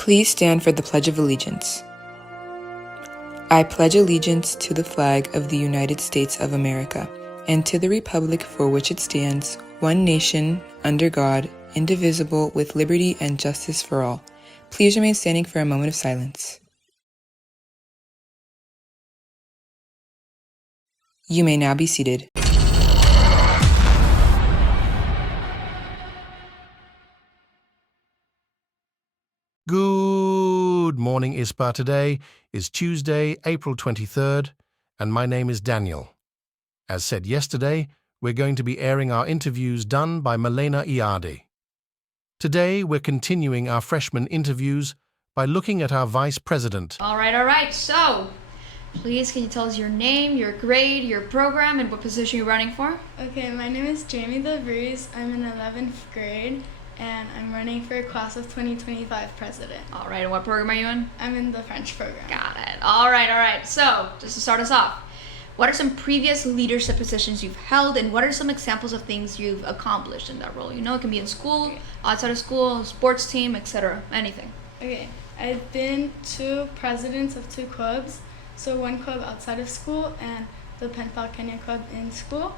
Please stand for the Pledge of Allegiance. I pledge allegiance to the flag of the United States of America and to the republic for which it stands, one nation, under God, indivisible, with liberty and justice for all. Please remain standing for a moment of silence. You may now be seated. Good morning, ISPA. Today is Tuesday, April 23rd, and my name is Daniel. As said yesterday, we're going to be airing our interviews done by Milena Iade. Today, we're continuing our freshman interviews by looking at our vice president. All right. So, please, can you tell us your name, your grade, your program, and what position you're running for? Okay, my name is Jamie DeVries. I'm in 11th grade, and I'm running for class of 2025 president. All right, and what program are you in? I'm in the French program. Got it. All right. So, just to start us off, what are some previous leadership positions you've held, and what are some examples of things you've accomplished in that role? You know, it can be in school, outside of school, sports team, etc. Anything. Okay, I've been two presidents of two clubs. So one club outside of school and the Penfalcania Club in school.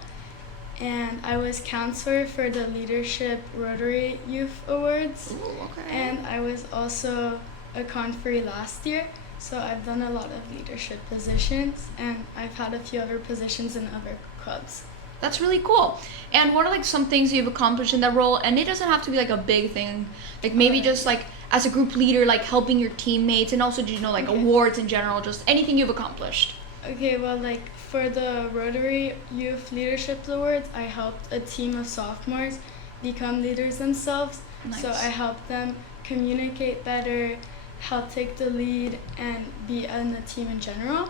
And I was counselor for the Leadership Rotary Youth Awards. Ooh, okay. And I was also a conferee last year. So I've done a lot of leadership positions, and I've had a few other positions in other clubs. That's really cool. And what are like some things you've accomplished in that role? And it doesn't have to be like a big thing. Like maybe just like as a group leader, like helping your teammates, and also, you know, like awards in general, just anything you've accomplished. Okay, well, like for the Rotary Youth Leadership Awards, I helped a team of sophomores become leaders themselves. Nice. So I helped them communicate better, help take the lead, and be in the team in general,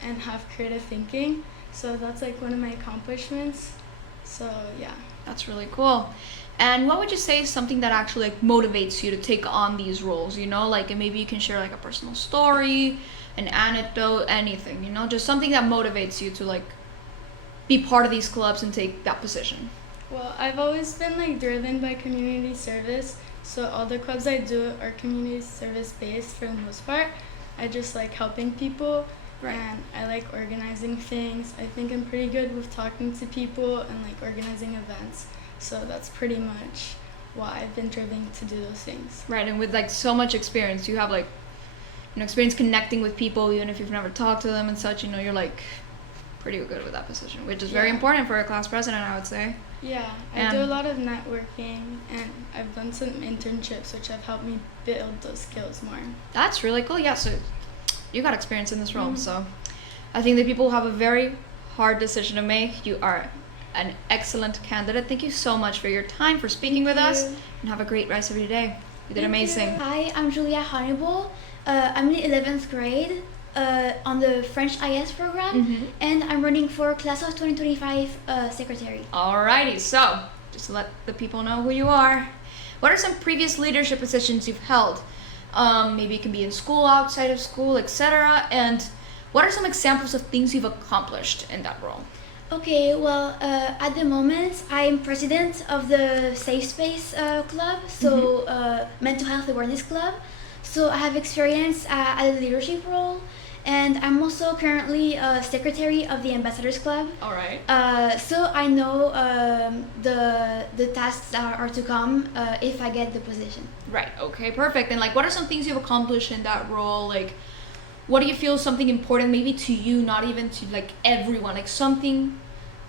and have creative thinking. So that's like one of my accomplishments. So yeah. That's really cool. And what would you say is something that actually like motivates you to take on these roles? You know, like, and maybe you can share like a personal story, an anecdote, anything, you know, just something that motivates you to like be part of these clubs and take that position. Well, I've always been like driven by community service. So all the clubs I do are community service based for the most part. I just like helping people. Right. And I like organizing things. I think I'm pretty good with talking to people and like organizing events. So that's pretty much why I've been driven to do those things. Right, and with like so much experience, you have like, you know, experience connecting with people, even if you've never talked to them and such, you know, you're like pretty good with that position, which is very important for a class president, I would say. Yeah, I do a lot of networking, and I've done some internships which have helped me build those skills more. That's really cool. Yeah, so you got experience in this role, so I think that people have a very hard decision to make. You are an excellent candidate. Thank you so much for your time, for speaking with us, and have a great rest of your day. You did amazing. Hi, I'm Julia Hannibal. I'm in 11th grade on the French IS program, and I'm running for class of 2025 secretary. Alrighty, so just to let the people know who you are. What are some previous leadership positions you've held? Maybe it can be in school, outside of school, etc. And what are some examples of things you've accomplished in that role? Okay, well, at the moment, I'm president of the Safe Space Club, so Mental Health Awareness Club. So I have experience at a leadership role, and I'm also currently secretary of the Ambassadors Club. All right. So I know the tasks that are to come if I get the position. Right, okay, perfect. And like, what are some things you've accomplished in that role? Like, what do you feel is something important maybe to you, not even to like everyone, like something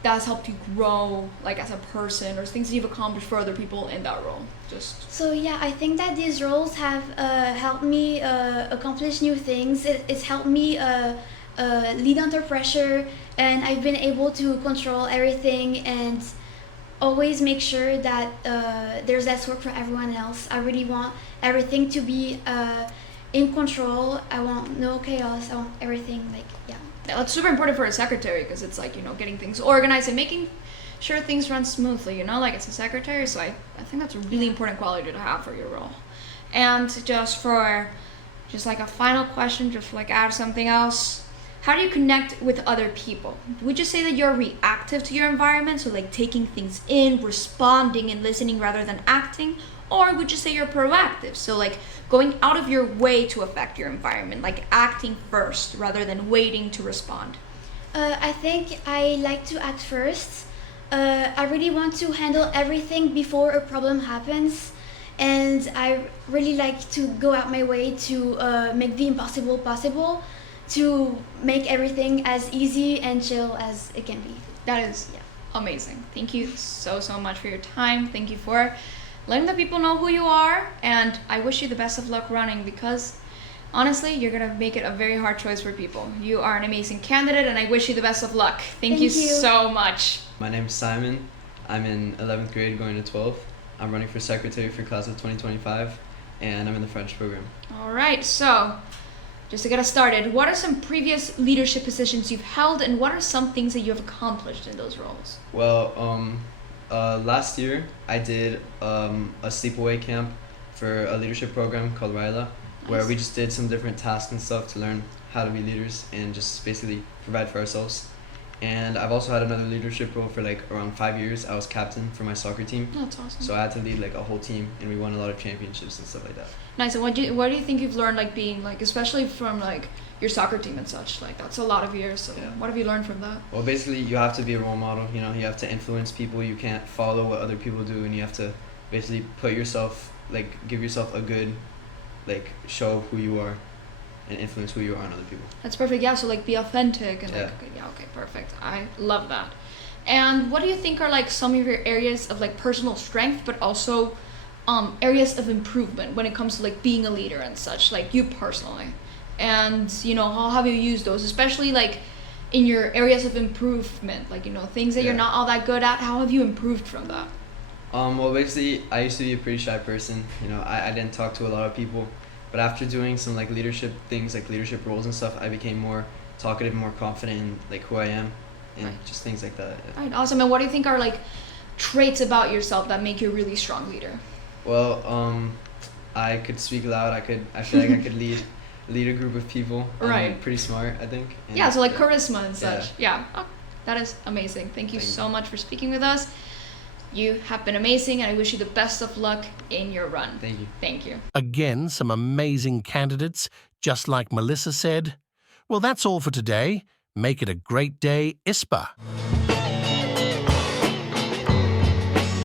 that has helped you grow like as a person, or things that you've accomplished for other people in that role? So yeah, I think that these roles have helped me accomplish new things. It's helped me lead under pressure, and I've been able to control everything and always make sure that there's less work for everyone else. I really want everything to be in control. I want no chaos. I want everything Yeah, that's super important for a secretary, because it's like, you know, getting things organized and making sure things run smoothly, you know, like it's a secretary. So I think that's a really important quality to have for your role. And just like a final question, just like add something else, how do you connect with other people? Would you say that you're reactive to your environment, so like taking things in, responding and listening rather than acting? Or would you say you're proactive? So like going out of your way to affect your environment, like acting first rather than waiting to respond. I think I like to act first. I really want to handle everything before a problem happens, and I really like to go out my way to make the impossible possible, to make everything as easy and chill as it can be. That is amazing. Thank you so much for your time. Thank you for letting the people know who you are, and I wish you the best of luck running, because honestly, you're gonna make it a very hard choice for people. You are an amazing candidate, and I wish you the best of luck. Thank you so much. My name's Simon. I'm in 11th grade going to 12th. I'm running for secretary for class of 2025, and I'm in the French program. All right, so just to get us started, what are some previous leadership positions you've held, and what are some things that you have accomplished in those roles? Well, last year I did a sleepaway camp for a leadership program called RILA, where we just did some different tasks and stuff to learn how to be leaders and just basically provide for ourselves. And I've also had another leadership role for like around 5 years. I was captain for my soccer team. That's awesome. So I had to lead like a whole team, and we won a lot of championships and stuff like that. Nice. And what do you think you've learned, like being like, especially from like your soccer team and such? Like that's a lot of years. So what have you learned from that? Well, basically you have to be a role model. You know, you have to influence people. You can't follow what other people do, and you have to basically put yourself, like give yourself a good, like show of who you are, and influence who you are on other people. That's perfect. Yeah. So like be authentic and like okay, perfect. I love that. And what do you think are like some of your areas of like personal strength, but also areas of improvement when it comes to like being a leader and such, like you personally? And you know, how have you used those, especially like in your areas of improvement, like you know, things that you're not all that good at? How have you improved from that? Well, basically, I used to be a pretty shy person. You know, I didn't talk to a lot of people. But after doing some like leadership things, like leadership roles and stuff, I became more talkative, more confident in like who I am, and just things like that. All right, awesome. And what do you think are like traits about yourself that make you a really strong leader? Well, I could speak loud. I feel like I could lead a group of people. Right. I'm pretty smart, I think. And yeah, so like charisma and such. Yeah. Oh, that is amazing. Thank you so much for speaking with us. You have been amazing, and I wish you the best of luck in your run. Thank you. Thank you. Again, some amazing candidates, just like Melissa said. Well, that's all for today. Make it a great day, ISPA.